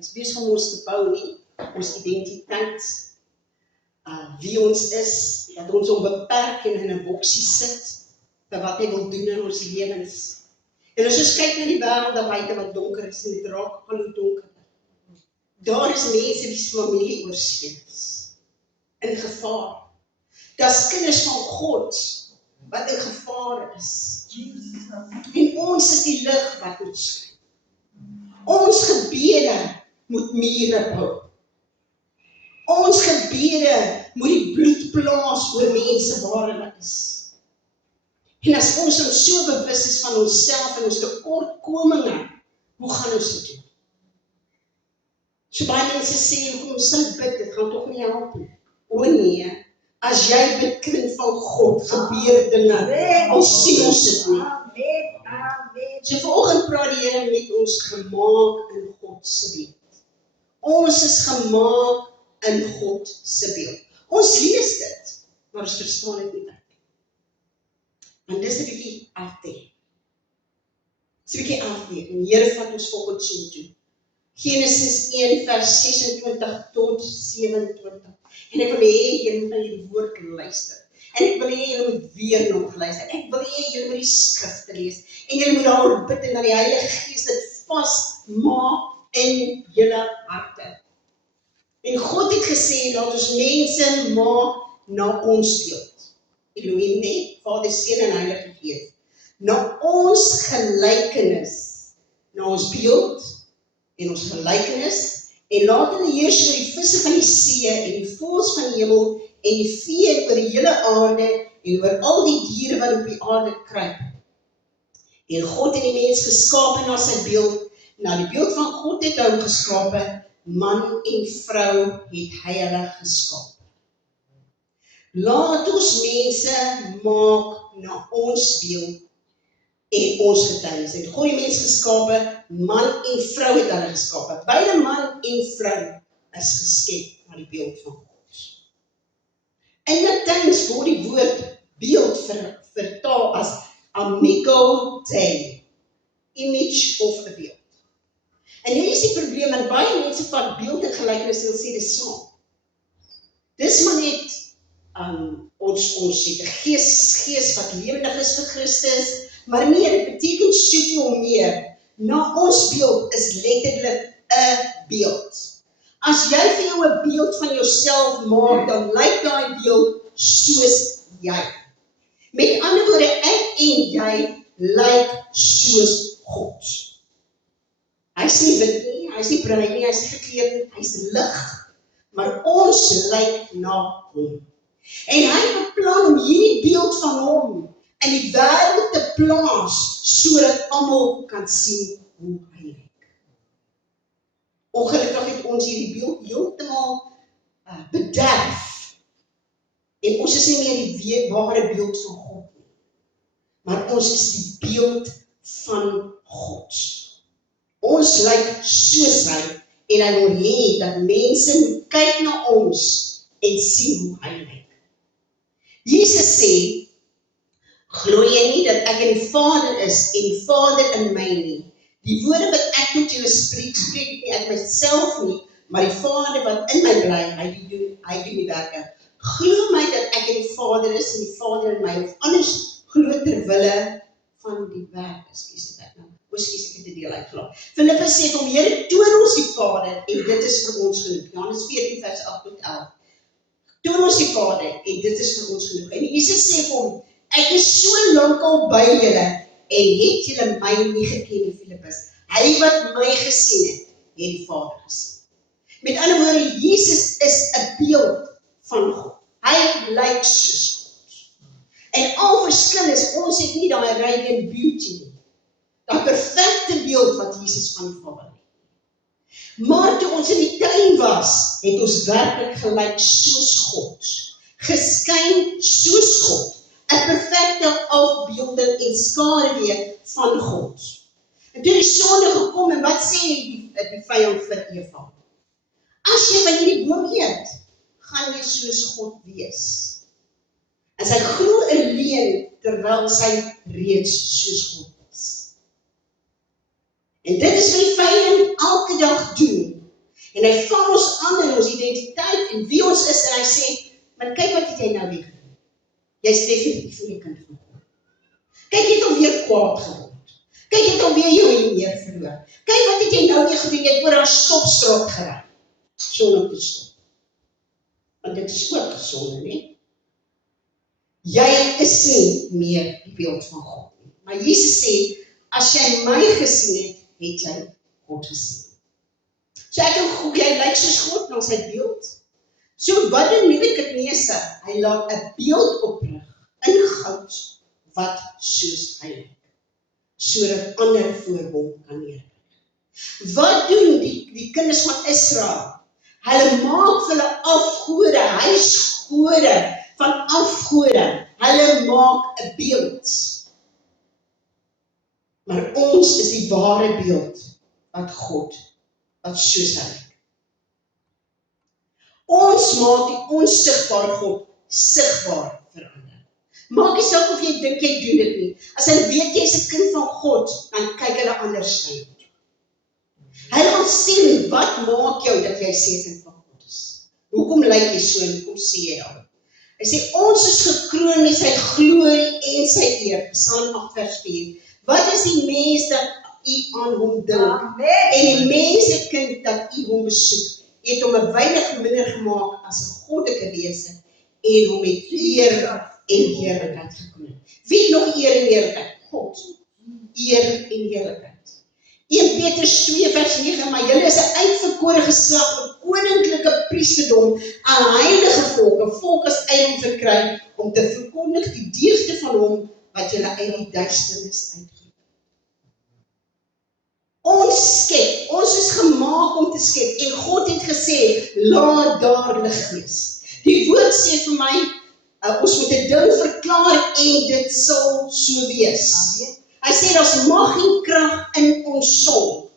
is besig om ons te bou nie, ons identiteit, wie ons is, dat ons onbeperk en in 'n boksie sit, vir wat hy wil doen in ons lewens. En as ons kyk na die wêreld daar buite wat donker is, en dit raak al hoe donkerder. Daar is mense wie se familie oorsee is, in gevaar. Daar's kinders van God, wat in gevaar is. En ons is die lig wat moet skyn. Ons gebede moet mure bou. Ons gebede moet die bloed plaas oor mense waar hulle is. En as ons dan so bewus is van onsself en ons tekortkominge, hoe gaan ons dit doen? So baie mense sê, hoekom ons bid, dit gaan toch nie help nie. O nee, as jy bid kind van God, gebeur dinge, al sien ons dit nie. So vanoggend praat die Here met ons gemaak in God se beeld. Ons is gemaak in God se beeld. Ons lees dit, maar ons verstaan dit nie. En dis 'n bietjie afdie. Dis 'n bietjie afdie. En die Here vat ons volgens so toe. Genesis 1 vers 26 tot 27. En ek wil hê julle moet na hierdie woord luister. En ek wil hê julle moet weer nog luister. Ek wil hê julle moet die skrifte lees. En julle moet daaroor bid en dat die Heilige Gees dit vasmaak in julle harte. En God het gesê, laat ons mense maak na ons beeld. Elohim, nee, Vader, Seun en Heilige Gees. Na ons gelykenis, na ons beeld en ons gelykenis, en laat hulle heers oor die visse van die see en die voëls van die hemel en die vee oor die hele aarde en oor al die diere wat op die aarde kruip. En God het die mens geskape na sy beeld, na die beeld van God het hy hom geskape, man en vrou het hy hulle geskape. Laat ons mense maak na ons beeld en ons getuienis. Het God die mens geskape, man en vrou het hulle geskape. Beide man en vrou is geskep na die beeld van God. In Latijn word die woord beeld vertaal as imago image of a beeld. En hier is die probleem, en baie mense vat beeld en gelykenis en sê dit saam. Dis maar net ons het 'n gees wat lewendig is vir Christus, maar nee, dit beteken soveel meer. Na ons beeld is letterlik 'n beeld. As jy vir jou 'n beeld van jouself maak, dan lyk daai beeld soos jy. Met ander woorde, ek en jy lyk soos God. Hy is nie wit nie, hy is nie bruin nie, hy is nie gekleed nie, hy is lig. Maar ons lyk na hom. En hy beplan om hierdie beeld van hom in die wêreld te plaas, sodat almal kan sien hoe hy lyk. Ongelukkig het ons hierdie beeld heeltemal bederf. En ons is nie meer die ware beeld van God nie. Maar ons is die beeld van God. Ons lyk soos hy, en hy wil hê dat mense moet kyk na ons en sien hoe hy lyk. Jesus sê, glo jy nie dat ek in die Vader is en die Vader in my nie? Die woorde wat ek tot julle spreek, spreek nie uit myself nie, maar die Vader wat in my bly, hy doen die werke. Glo my dat ek in die Vader is en die Vader in my, of anders glo ter wille van die werk. Ekskuus ek het die deel uitgelaat. Filippus sê vir hom, Here, toon ons die Vader en dit is vir ons genoeg. Johannes 14 vers 8 tot 11. Toon ons die Vader en dit is vir ons genoeg. En Jesus sê vir hom, ek is so lank al by julle en het julle my nie geken nie, Filippus. Hy wat my gesien het die Vader gesien. Met ander woorde, Jesus is 'n beeld van God. Hy lyk soos God. En al verskil is, ons het nie daai radiant beauty nie. Daai perfekte beeld wat Jesus van die Vader het. Maar toe ons in die tuin was, het ons werklik gelyk soos God. Geskyn soos God. 'n perfekte afbeelding en skaduwee van God. En toe die sonde gekom, en wat sê die vyand vir Eva? As jy van hierdie boom eet, gaan jy soos God wees. En sy glo 'n leuen, terwyl sy reeds soos God is. En dit is wat die vyand elke dag doen. En hy val ons aan in ons identiteit en wie ons is, en hy sê, maar kyk wat het jy nou weer gedoen. Jy is definitief nie 'n kind van God. Kyk, jy het alweer kwaad geword. Kyk, jy het alweer jou eer verloor. Kyk wat het jy nou weer gedoen, jy het oor haar stopstraat gery. Sonder te stop. Want dit is ook sonde, nie? Jy is nie meer die beeld van God nie. Maar Jesus sê, as jy my gesien het, het jy God gesien. So ek en God, jy lyk soos God na sy beeld. So wat doen Nebukadneser? Hy laat 'n beeld oprig in goud wat soos hy lyk, sodat ander voor hom kan neerbuig. Wat doen die kinders van Israel? Hulle maak vir hulle afgode, huisgode van afgode. Hulle maak 'n beeld. Maar ons is die ware beeld wat God, wat soos hy lyk. Ons maak die onsigbare God sigbaar verander. Maak nie saak of jy dink jy doen dit nie. As hulle weet jy is 'n kind van God, dan kyk hulle anders na jou. Hulle wil sien, wat maak jou dat jy sê 'n kind van God is? Hoekom lyk jy so en hoekom sê jy dan? Hy sê, ons is gekroon met sy glorie en sy eer. Psalm 8 vers 4. Wat is die mens dat u aan hom dink? En die mensekind dat u hom besoek? U het hom 'n weinig minder gemaak as 'n goddelike wese en hom met eer en heerlikheid gekroon. Wie het nog eer en heerlikheid? God. Eer en heerlikheid. 1 Petrus 2 vers 9, maar julle is 'n uitverkore geslag, 'n koninklike priesterdom, 'n heilige volk, 'n volk as eiendom verkry, om te verkondig die deugde van hom wat julle uit die duisternis uitroep. Ons skep, ons is gemaak om te skep, en God het gesê, laat daar lig wees. Die woord sê vir my, ons moet 'n ding verklaar en dit sal so wees. Amen. Hy sê, daar's mag en krag in ons son.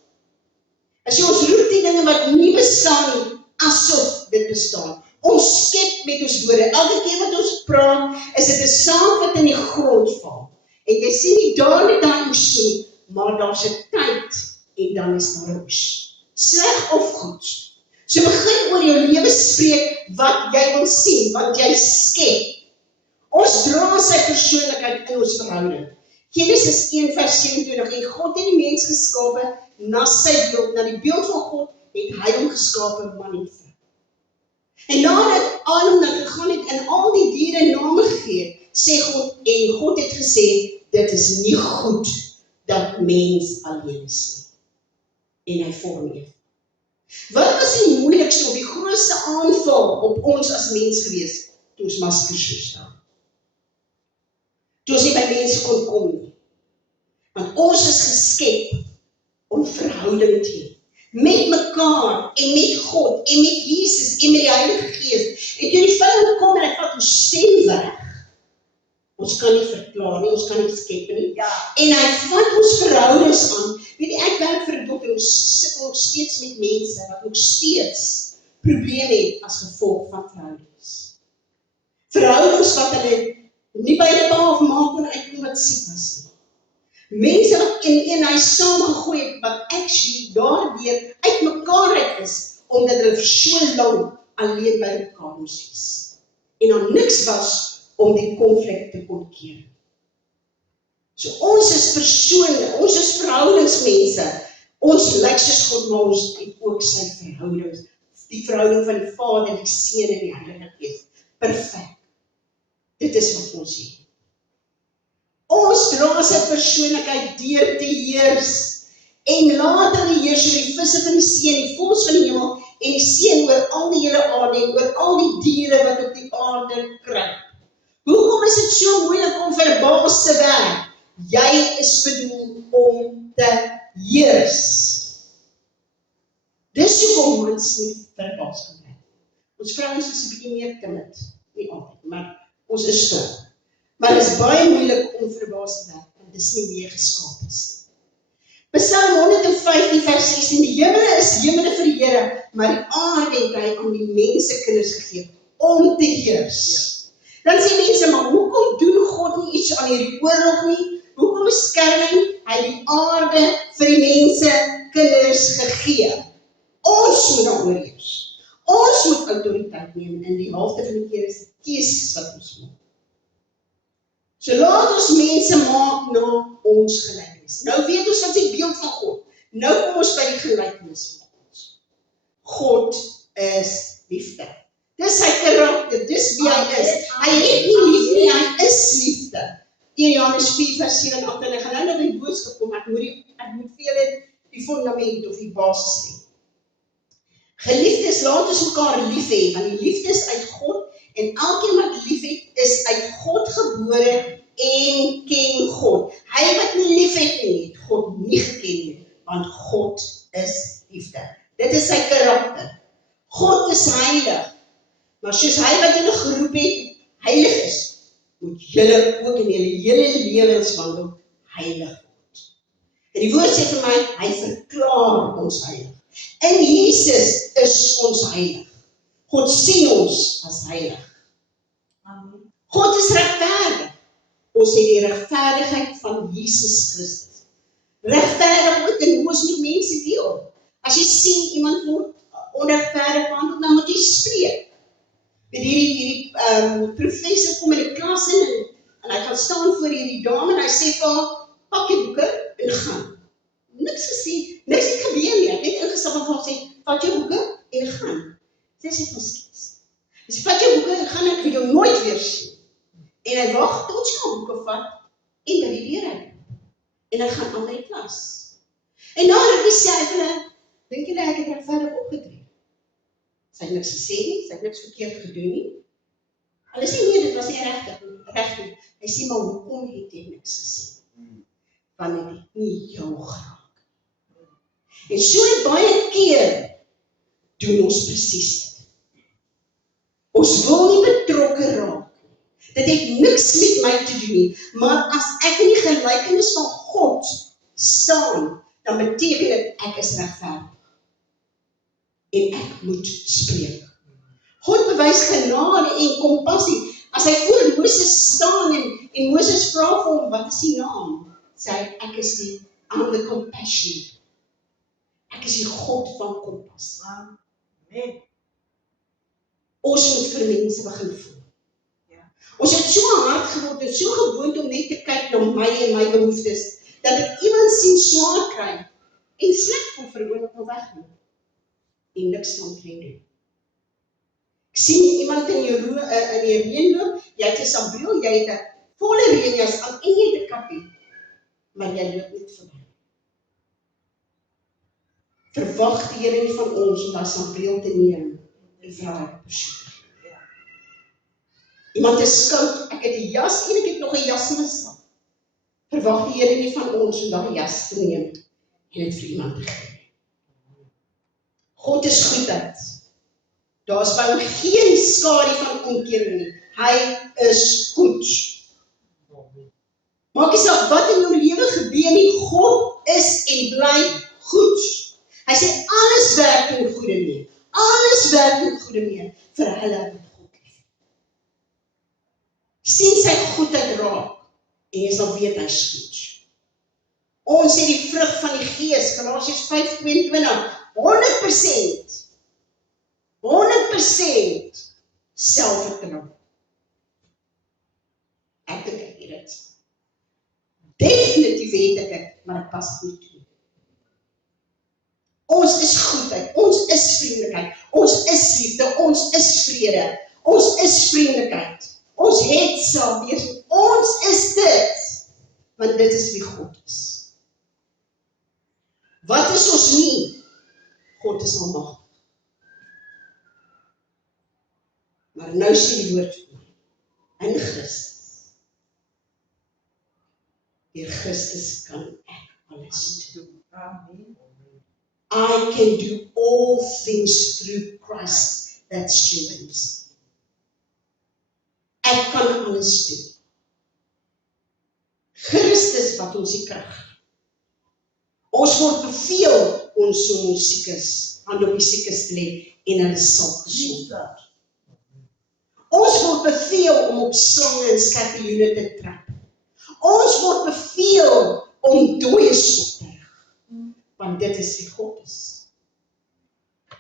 As jy ons roep die dinge wat nie bestaan nie, asof dit bestaan. Ons skep met ons woorde. Elke keer wat ons praat, is dit 'n saad wat in die grond val. En jy sien nie daar net daai oes nie, maar daar's 'n tyd en dan is daar 'n oes. Sleg of goed. So begin oor jou lewe spreek wat jy wil sien, wat jy skep. Ons dra sy persoonlikheid in ons verhouding. Genesis 1 vers 27, en God het die mens geskape na sy beeld, na die beeld van God het hy hom geskape, man en vrou. En nadat Adam dan gegaan het en al die diere name gegee, sê God, en God het gesê, dit is nie goed dat mens alleen is nie. En hy vorm Eva. Wat was die moeilikste of die grootste aanval op ons as mens gewees? Toe ons maskers verstaan. Toe ons nie by mense kon kom nie. Want ons is geskep om verhouding te hê. Met mekaar en met God en met Jesus en met die Heilige Gees. En toe die vyand kom en hy vat ons stem weg. Ons kan nie verklaar nie, ons kan nie skep nie. Ja. En hy vat ons verhoudings aan. Weet jy, ek werk vir 'n dokter, ons sukkel nog steeds met mense wat nog steeds probleme het as gevolg van verhoudings. Verhoudings wat hulle nie by 'n pa of ma kon uitkom wat siek was nie. Mense wat in een huis saamgegooi het, wat actually daardeur uit mekaar uit is, omdat hulle vir so lank alleen by mekaar moes wees. En dan niks was om die konflik te kon keer. So ons is persone, ons is verhoudingsmense, ons lyk soos God, maar ons het ook sy verhoudings, die verhouding van die Vader, die Seun en die Heilige Gees, perfek. Dit is wat ons het. Ons dra sy persoonlikheid deur te heers, en laat hulle heers oor die visse van die see, die voëls van die hemel, en die see oor al die hele aarde, en oor al die diere wat op die aarde kruip. Hoekom is dit so moeilik om verbaas te werk? Jy is bedoel om te heers. Dis hoekom mens nie verbaas kan werk. Ons vrouens is 'n bietjie meer timid, nie altyd, maar ons is toch. Maar dit is baie moeilik om verbaas te werk, want dit is nie meer geskaap is. Psalm 115 vers 16, die hemele is hemele vir die Here, maar die aarde het hy aan die mensekinders gegee, om te heers. Dan sê mense, maar hoekom doen God nie iets aan hierdie oorlog nie? Hoekom beskerm hy die aarde vir die mensekinders gegee? Ons Ons moet daar oorheers. Ons moet autoriteit neem en die helfte van die keer is die keuses wat ons maak. So laat ons mense maak na ons gelykenis. Nou weet ons wat is die beeld van God. Nou kom ons by die gelykenis van ons. God is liefde. Dis sy karakter, dis wie hy is. Hy het nie lief nie, hy is liefde. 1 Johannes 4 vers 7 en 8 en ek gaan nou na die boodskap kom, ek moet veel die fundament of die basis hê. Geliefdes, laat ons mekaar lief hê, want die liefde is uit God en elkeen wat lief het, is uit God gebore en ken God. Hy wat nie lief het nie, het God nie geken nie, want God is liefde. Dit is sy karakter. God is heilig, maar soos hy wat julle geroep het, heilig is, moet julle ook in julle hele lewenswandel heilig word. En die woord sê vir my, hy verklaar ons heilig. En Jesus is ons heilig. God sien ons as heilig. Amen. God is regverdig. Ons het die regverdigheid van Jesus Christus. Regverdig ook in hoe ons met mense deel. As jy sien iemand word onregverdig behandel, dan moet jy spreek. Met hierdie professor kom in die klas en hy gaan staan voor hierdie dame en hy sê vir haar, pak jy boeke en gaan. Niks gesien, niks het gebeur nie. Ek het net ingestap en sê, vat jou boeke en gaan. Sy sê vir skies. Hy sê, vat jou boeke en gaan, ek wil jou nooit weer sien. En hy wag tot sy haar boeke vat en by die deur uit. En hy gaan aan by die klas. En nou sê hy vir hulle, dink julle ek het regverdig opgetree? Sy het niks gesê nie, sy het niks verkeerd gedoen nie. Hulle sê nee, dit was nie reg nie. Hy sê, maar hoekom het jy niks gesê? Want ek het nie jou geraak. En so baie keer doen ons presies dit. Ons wil nie betrokke raak. Dit het niks met my te doen nie, maar as ek in die gelykenis van God staan, dan beteken dit ek is regverdig. En ek moet spreek. God bewys genade en kompassie. As hy voor Moses staan en Moses vra vir hom, wat is die naam? Sê hy, ek is I'm the compassionate. Ek is die God van kompas. Amen. Ons moet vir mense begin voel. Ja. Ons het so hard geword en so gewoond om net te kyk na my en my behoeftes, dat ek iemand sien swaar kry en sleg voel vir oor op wegloop. En niks van kry doen. Ek sien iemand in die reën loop, jy het 'n sambreel, jy het 'n volle reënjas aan en jy het 'n kappie, maar jy loop net verby. Verwag die Here nie van ons om daai sambreel te neem en vir daai persoon. Iemand is koud, ek het 'n jas en ek het nog 'n jas in my sak. Verwag die Here nie van ons om daai jas te neem en dit vir iemand te gee. God is goedheid. Daar is by hom geen skadu van omkering nie. Hy is goed. Maak nie saak wat in jou lewe gebeur nie, God is en bly goed. Hy sê alles werk ten goeie mee. Alles werk ten goeie mee vir hulle wat God liefhet. Sien sy goedheid raak en jy sal weet hy's goed. Ons sê die vrug van die Gees, Galasiërs 5:22, 100% selfvertroue. Ek dink ek het dit. Definitief weet ek dit, maar ek pas nie toe. Ons is goedheid, ons is vriendelikheid, ons is liefde, ons is vrede, ons is vriendelikheid, ons het selfwees, ons is dit, want dit is wie God is. Wat is ons nie? God is almagtig. Maar nou sê die woord in Christus. Deur Christus kan ek alles doen. Amen. I can do all things through Christ that strengthens me. Ek kan alles doen. Christus wat ons die krag. Ons word beveel ons siek is, hand op die siekes te lê en hulle sal gesond word. Ons word beveel om op slange en skorpioene te trap. Ons word beveel om dooies op te rig, want dit is wie God is.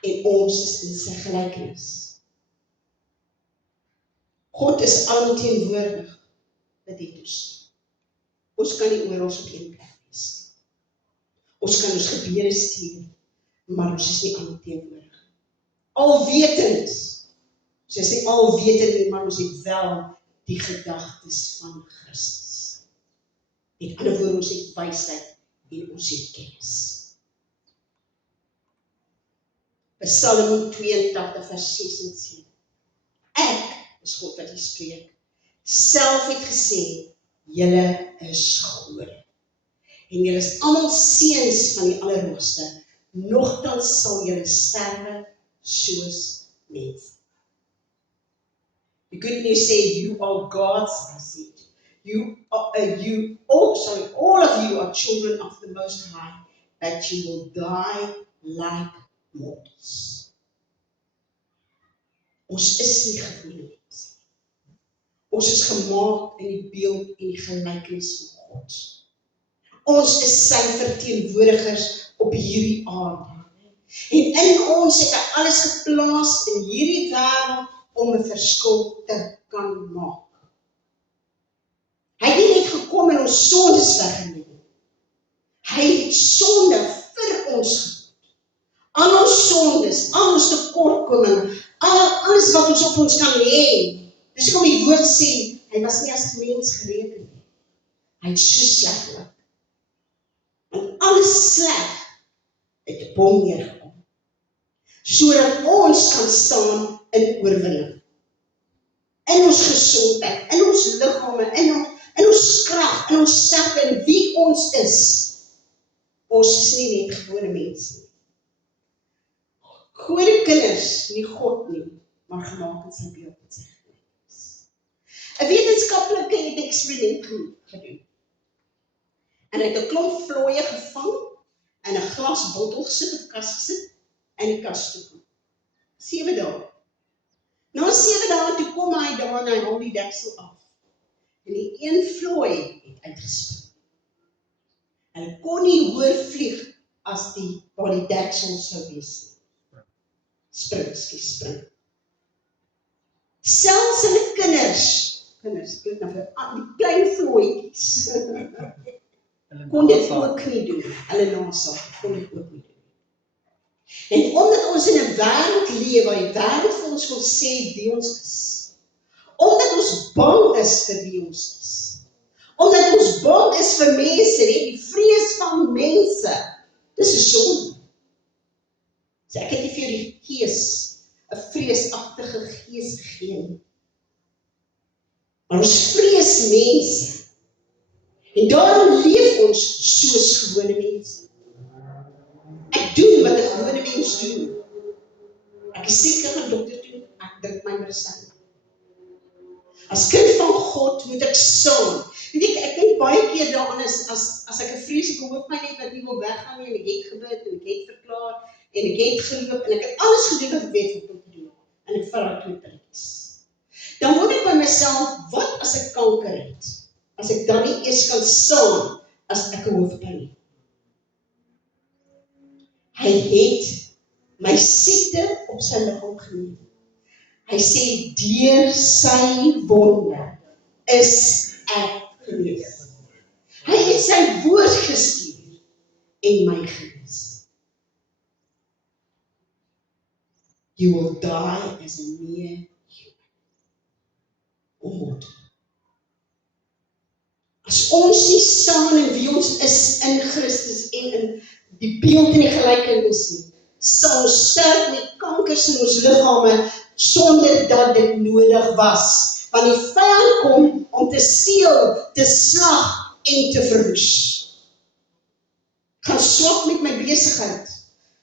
en ons is in sy gelykenis. God is alomteenwoordig, dit het ons. Ons kan nie oor ons op een plek wees. Ons kan ons gebede stuur, maar ons is nie alomteenwoordig. Alwetend, ons is nie alwetend nie, maar ons het wel die gedagtes van Christus. Met ander woorde, ons het wysheid en ons het kennis. Psalm 82 vers 6 en 7. Ek is God wat hier spreek. Self het gesê, julle is gehoor. En julle is almal seuns van die Allerhoogste. Nogtans sal julle sterwe soos mense. The good news says you are God's seed. All of you are children of the Most High, but you will die like mortals. Ons is nie gewone mense. Ons is gemaak in die beeld en die gelykenis van God. Ons is sy verteenwoordigers op hierdie aarde. En in ons het hy alles geplaas in hierdie wêreld om 'n verskil te kan maak. Hy het nie net gekom en ons sondes weggeneem. Hy het sonde vir ons gedoen. Al ons sondes, al ons tekortkominge, alles wat ons op ons kan hê. Dis hoekom die woord sê, hy was nie as mens gereken nie. Hy het so sleg geword. En alles sleg het op hom neergekom. Sodat ons kan staan in oorwinning. In ons gesondheid, in ons liggame, in ons krag, in ons self en wie ons is. Ons is nie net gewone mense nie. Gewone kinders, nie God nie, maar gemaak in sy beeld en sy gelykenis. 'n wetenskaplike het 'n eksperiment gedoen. En hy het 'n klomp vlooie gevang in 'n glasbottel gesit of kas gesit in die kas toe. 7 dae. Na 7 dae toe kom hy daar en hy haal die deksel af. En die een vlooi het uitgespring. Hy kon nie hoër vlieg as waar die deksel sou wees. Spring. Selfs hulle kinders, kyk nou vir die klein vlooietjies, kon dit ook nie doen. Hulle nasa kon dit ook nie doen. En omdat ons in 'n wêreld leef waar die wêreld vir ons wil sê wie ons is, omdat ons bang is vir wie ons is, omdat ons bang is vir mense, die vrees van mense, dis 'n sonde. So ek het nie vir die gees, 'n vreesagtige gees gegee nie. Maar ons vrees mense. En daarom leef ons soos gewone mense. Ek doen wat 'n gewone mens doen. Ek is siek, ek gaan dokter toe, ek drink my medisyne. As kind van God moet ek saam. Weet ek dink baie keer daaraan as ek 'n vreeslike hoofpyn het wat nie wil weggaan nie, en ek het gebid, en ek het verklaar, en ek het geloop, en ek het alles gedoen wat ek weet wat om te doen. En ek vat daai 2 pilletjies. Dan wonder ek by myself, wat as ek kanker het? As ek dan nie eers kan saam as ek 'n hoofpyn het. Hy het my siekte op sy liggaam geneem. Hy sê, deur sy wonde is ek genees. Hy het sy woord gestuur en my genees. You will die as a mere human. Onmoontlik. As ons nie staan in wie ons is in Christus en in die beeld en die gelykenis nie, sal ons sterf met kankers in ons liggame sonder dat dit nodig was. Want die vyand kom om te steel, te slag en te verwoes. Ek gaan swak met my besigheid,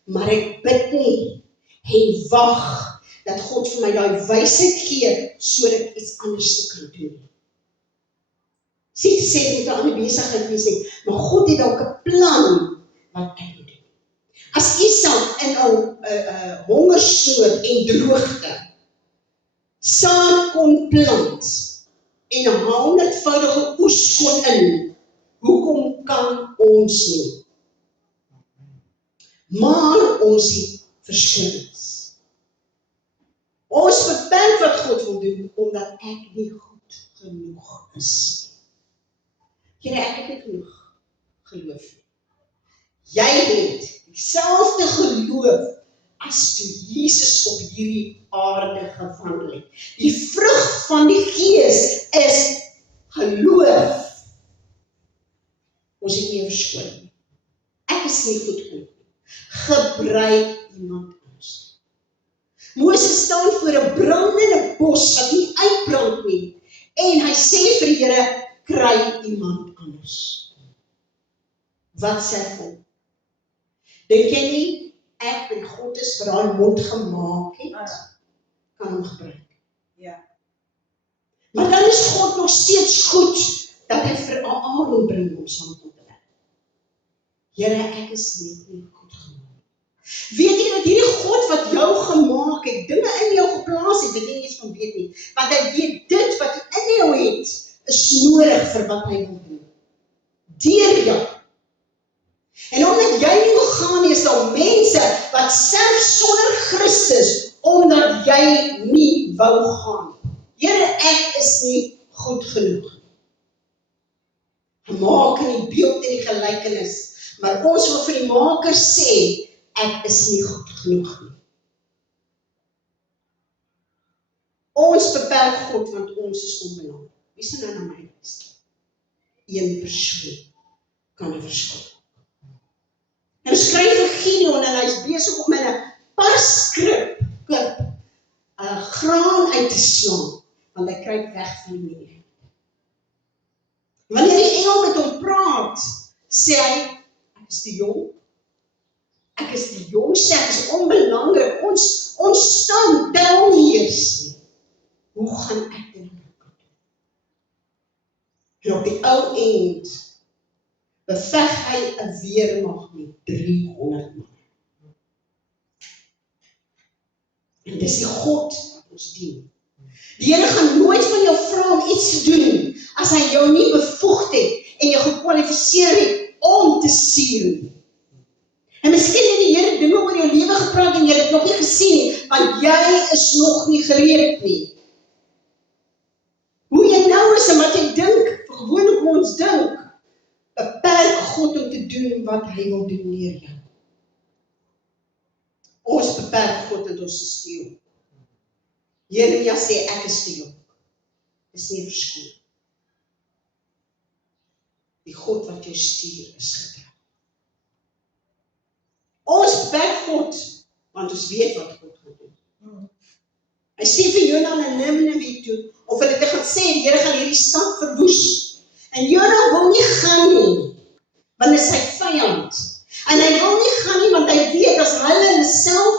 maar ek bid nie en wag dat God vir my daai wysheid gee sodat ek iets anders te kan doen. Sê te sê met 'n ander besigheid wees nie, maar God het dalk 'n plan wat ek moet doen. As Isak in 'n hongersnood en droogte saad kon plant en 'n 100voudige oes kon in, hoekom kan ons nie? Maar ons het verskonings. Ons beperk wat God wil doen, omdat ek nie goed genoeg is. Here, ek het nie genoeg geloof nie. Jy het dieselfde geloof as toe Jesus op hierdie aarde gewandel het. Die vrug van die Gees is geloof. Ons het nie 'n verskoning nie. Ek is nie goed genoeg nie. Gebruik iemand anders. Moses staan voor 'n brandende bos wat nie uitbrand nie. En hy sê vir die Here, kry iemand anders. Wat sê hom? Dink jy nie, ek en God is vir daai mond gemaak het, kan hom gebruik. Ja. Maar dan is God nog steeds goed, dat hy vir Aaron bring om saam te werk. Here, ek is nie goed genoeg. Weet jy dat hierdie God wat jou gemaak het, dinge in jou geplaas het, wat jy nie eens van weet nie, want hy weet dit wat hy in jou het, is nodig vir wat hy wil doen. Deur jou. En omdat jy nie wil gaan nie, is daar mense wat self sonder Christus, omdat jy nie wou gaan. Here, ek is nie goed genoeg. Gemaak in die beeld en die gelykenis, maar ons wil vir die maker sê, ek is nie goed genoeg nie. Ons beperk God, want ons is onbelangrijk. Wie sê nou na my luister? Een persoon kan 'n verskil. Nou skryf vir Gideon en hy is besig om in 'n parskrip graan uit te slaan, want hy kruip weg van die menigte. Wanneer die engel met hom praat, sê hy, ek is te jong, ek is die jongste, ek is onbelangrik, ons stam tel nie eers nie. Hoe gaan ek dit doen? En op die ou eind beveg hy 'n weermag met 300 man. En dis die God wat ons dien. Die Here gaan nooit van jou vra om iets te doen, as hy jou nie bevoegd het, en jou gekwalifiseer het, om te stuur nie. En miskien het die Here dinge oor jou lewe gepraat, en jy het dit nog nie gesien nie, want jy is nog nie gereed nie. Hoe jy nou is en wat jy dink, gewoonlik hoe ons dink, beperk God om te doen wat hy wil doen deur jou. Ons beperk God en ons is te jong. Jeremia sê, ek is te jong. Dis nie verskoon. Die God wat jou stuur is getrou. Ons beperk God, want ons weet wat God gaan doen. Hy sê vir Jona na Nineve toe, of hulle te gaan sê, die Here gaan hierdie stad verwoes. En Jona wil nie gaan nie, want is sy vyand. En hy wil nie gaan nie, want hy weet, as hulle self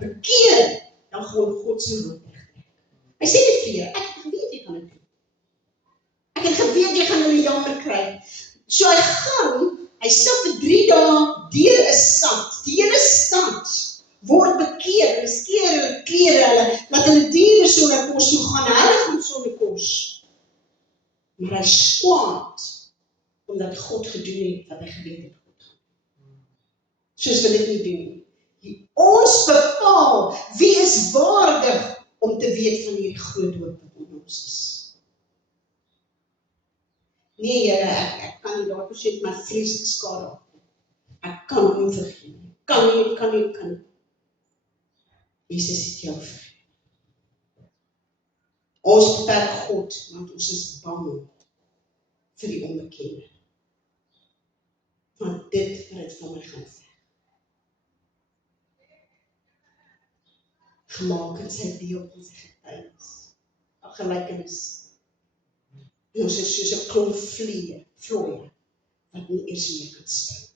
bekeer, dan gaan God se roep wegtrek. Hy sê dit vir jou, ek het geweet jy gaan dit doen. Ek het geweet jy gaan hulle jammer kry. So hy gaan, hy stap vir 3 dae deur 'n stad. Die hele stad word bekeer, hulle skeer hulle klere, hulle laat hulle diere sonder kos toe gaan, hulle gaan sonder kos. Maar hy is kwaad, omdat God gedoen het wat hy geweet het God gaan doen. Soos wil dit nie doen. Ons bepaal wie is waardig om te weet van hierdie groot hoop wat in ons is. Nee, Here, ek kan nie daar presies my vreeslik skade op. Ek kan hom nie vergeet nie. Kan nie. Jesus het jou vergeet. Ons beperk God, want ons is bang vir die onbekende. Want dit wat het van my gaan ver. Gemaak in sy beeld en sy getuienis, 'n gelykenis. En ons is soos 'n klomp vlooie, wat nie eers meer kan spring.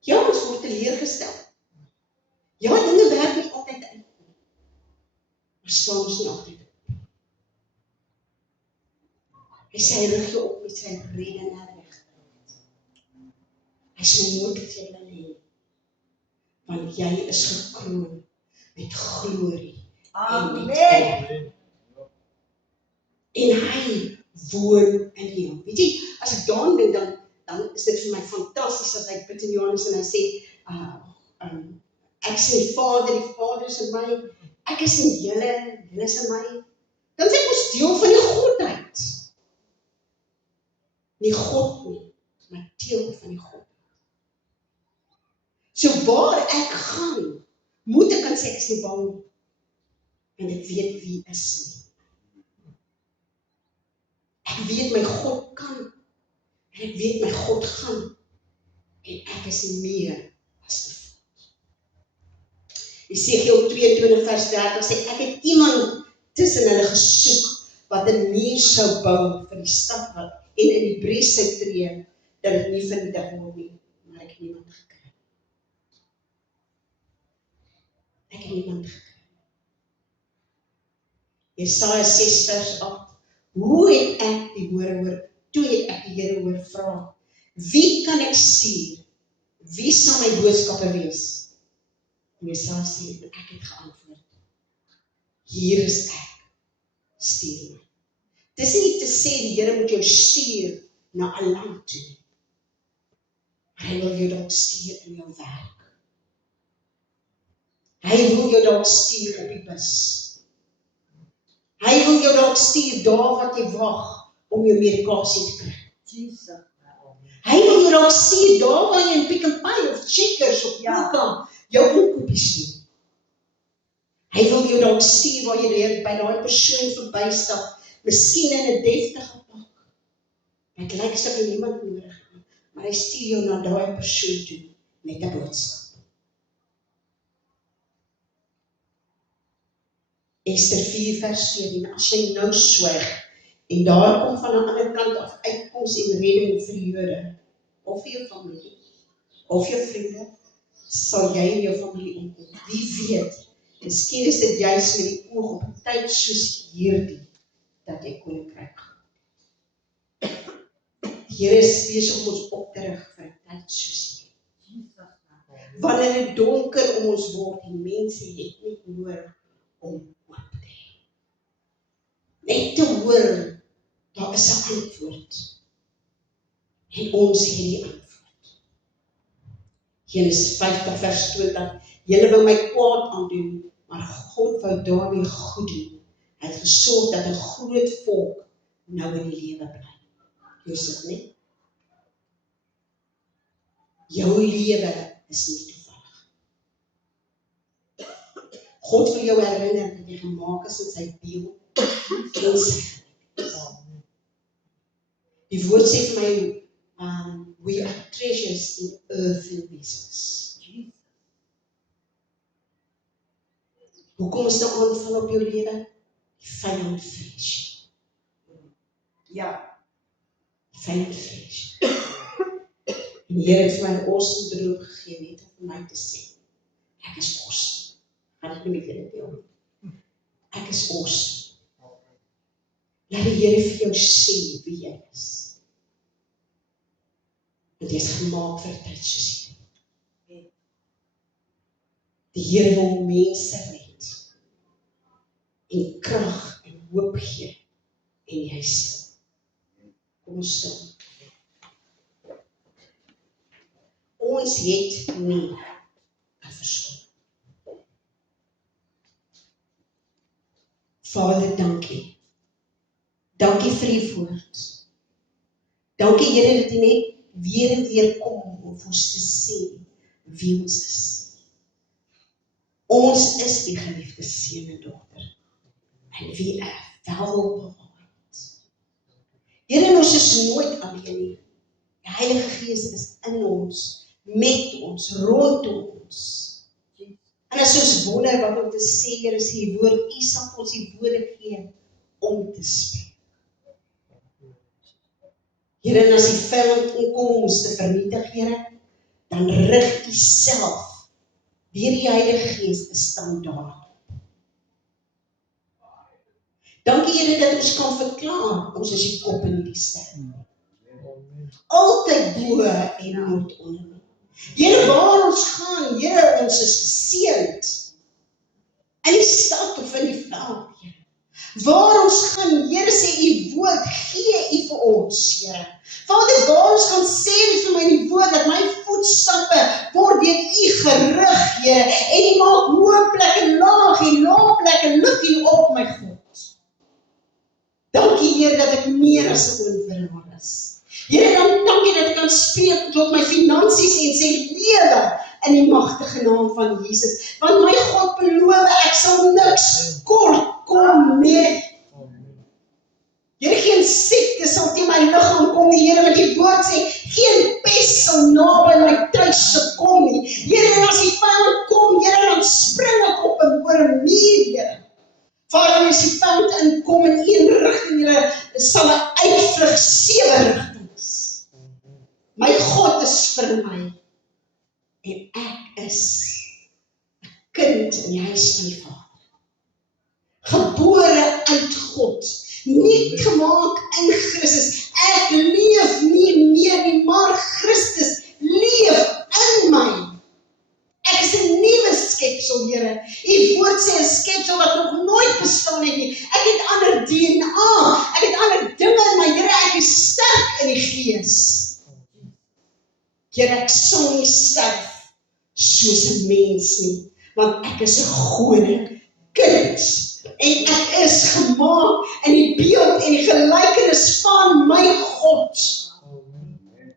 Ja, ons word teleurgestel. Ja, dinge werk nie altyd uit. Maar staan ons nie altyd op. Hy sê, hy rig jou op met sy reddende regterhand. Hy sê, nooit dat jy wil hê, want jy is gekroon met glorie. Amen. En hy woon in jou. Weet jy, as ek daaraan dink, dan is dit vir my fantasties, as hy bid in Johannes en hy sê, Ek is in die Vader is in my, ek is in julle is in my, dan is ek ons deel van die Godheid. Nie God nie, maar deel van die God. So waar ek gaan, moet ek kan sê, ek is nie bang nie, en ek weet wie is nie. Ek weet my God kan, en ek weet my God gaan, en ek is meer as te vol. Esegiel 22 vers 30 sê, ek het iemand tussen hulle gesoek, wat 'n muur sou bou vir die stad, en in die bres sou tree, dat dit nie vernietig word nie, maar ek het niemand gekry. Ek het niemand gekry. Jesaja 6 vers 8, hoe het ek die Here hoor, toe het ek die Here hoor vra, wie kan ek stuur? Wie sal my boodskappe wees? En Jesaja sê, ek het geantwoord, hier is ek, stuur my. Dis nie te sê die Here moet jou stuur na 'n land toe. Hy wil jou dalk stuur in jou werk. Hy wil jou dalk stuur op die bus. Hy wil jou dalk stuur daar wat jy wag om jou medikasie te kry. Jesus. Hy wil jou dalk stuur daar waar jy in Pick n Pay of Checkers of Koka jou inkopies doen. Hy wil jou dalk stuur waar jy by daai persoon verbystap, miskien in 'n deftige pak. Dit lyk asof jy niemand nodig het, maar hy stuur jou na daai persoon toe met 'n boodskap. Ester 4 vers 7, as jy nou swyg, en daar kom van 'n ander kant af uitkoms en redding vir die Jode, of vir jou familie, of jou vriende, sal jy en jou familie omkom. Wie weet, miskien is dit juist met die oog op 'n tyd soos hierdie, dat jy koninkryk gaan. Die Here is besig om ons op te rig vir 'n tyd soos hierdie. Wanneer dit donker om ons word, die mense het nie nodig om hoop te hê. Net te hoor, daar is 'n antwoord. En ons het die antwoord. Genesis 50 vers 20, julle wil my kwaad aandoen, maar God wou daarmee goed doen. Hy het gesorg dat 'n groot volk nou in die lewe bly. Josef, nie? Jou lewe is nie toevallig. God wil jou herinner dat jy gemaak is in sy beeld en sy gelykenis. Die woord sê vir my, we are treasures in earthen vessels. Hoekom is daar aanval op jou lewe? Die vyand vrees. Ja, die vyand vrees. En die Here het vir my 'n awesome droom gegee, net om vir my te sê, ek is awesome. Gaan ek nie met julle deel nie. Ek is awesome. Laat die Here vir jou sê wie jy is. Want jy is gemaak vir 'n tyd soos hierdie. Die Here wil mense red, en krag en hoop gee, en jy sal. Kom ons staan. Ons het nie 'n verskil. Vader, dankie. Dankie vir die woord. Dankie Here dat U net weer en weer kom om ons te sê wie ons is. Ons is die geliefde seun en dogter, en wie wel bewaard. Here, ons is nooit alleen nie. Die Heilige Gees is in ons, met ons, rondom ons. En as ons wonder wat om te sê, Here, is die woord, U sal ons die woorde gee om te spreek. Here, en as die vyand inkom om ons te vernietig, Here, dan rig U self deur die Heilige Gees 'n standaard. Dankie Here dat ons kan verklaar, ons is die kop en nie die ster. Altyd bo en nooit onder. Here, waar ons gaan, Here, ons is geseënd. In die stad of in die veld, Here. Waar ons gaan, Here, sê U woord, gee U vir ons, Here. Vader, waar ons kan sê vir my in die woord, dat my voetstappe word deur U gerig, Here, en U maak hoë plekke laag en lae plekke lig U op, my God. Dankie, Here, dat ek meer as 'n oorwinnaar is. Here, dan dankie dat ek kan spreek tot my finansies en sê lewe in die magtige naam van Jesus. Want my God beloof, ek sal niks kort kom nie. Here, geen siekte sal teen my liggaam kom nie, Here, want die woord sê, geen pes sal naby my tuis kom nie. Here, en as die vyand kom, Here, dan spring ek op en oor 'n muur, Here. Vader, as die vyand inkom in een rigting, Here, sal hy uitvlug 7 rigtings. My God is vir my, en ek is 'n kind in die huis van die Vader. Gebore uit God, nie gemaak in Christus. Ek leef nie meer nie, maar Christus leef in my. Ek is 'n nuwe skepsel, Here. U woord sê 'n skepsel wat nog nooit bestaan het nie. Ek het ander DNA, ek het ander dinge in my, Here, ek is sterk in die gees. Here, ek sal nie sterf soos 'n mens nie, want ek is 'n gode kind. En ek is gemaak in die beeld en die gelykenis van my God.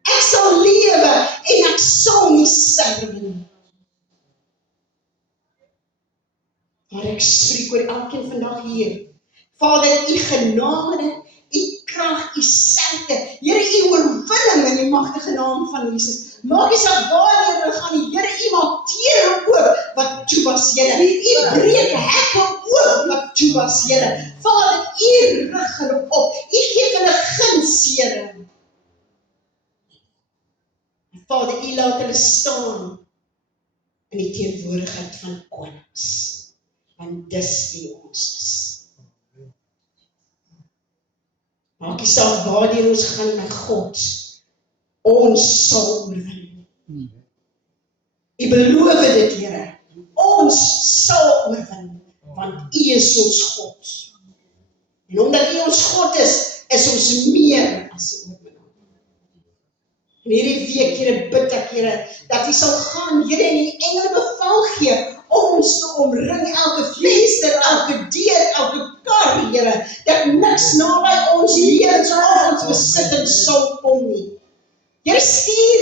Ek sal lewe en ek sal nie sterwe nie. Maar ek spreek oor elkeen vandag hier. Vader, U genade, U krag, U sterkte. Here, U oorwinning in die magtige naam van Jesus. Maak nie saak waar jy gaan nie. Here, U maak deure oop wat toe was, Here. U breek hekke oop wat toe was, Here. Vader, U rig hulle op. U gee hulle guns, Here. Vader, U laat hulle staan in die teenwoordigheid van konings. Want dis wie ons is. Maak nie saak waarheen ons gaan, my God, ons sal oorwin. U beloof dit, Here. Ons sal oorwin, want U is ons God. En omdat U ons God is ons meer as 'n oorwinnaar. En hierdie week, Here, bid ek, Here, dat U sal gaan, Here, en die engele bevel gee om ons te omring, elke venster, elke deur, elke kar, Here, dat niks naby ons lewens of ons besittings sal kom nie. Here, stuur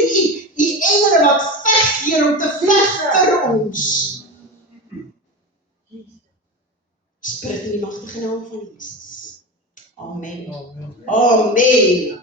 U engele wat veg, Here, om te veg vir ons. Bid in die magtige naam van Jesus. Amen. Amen.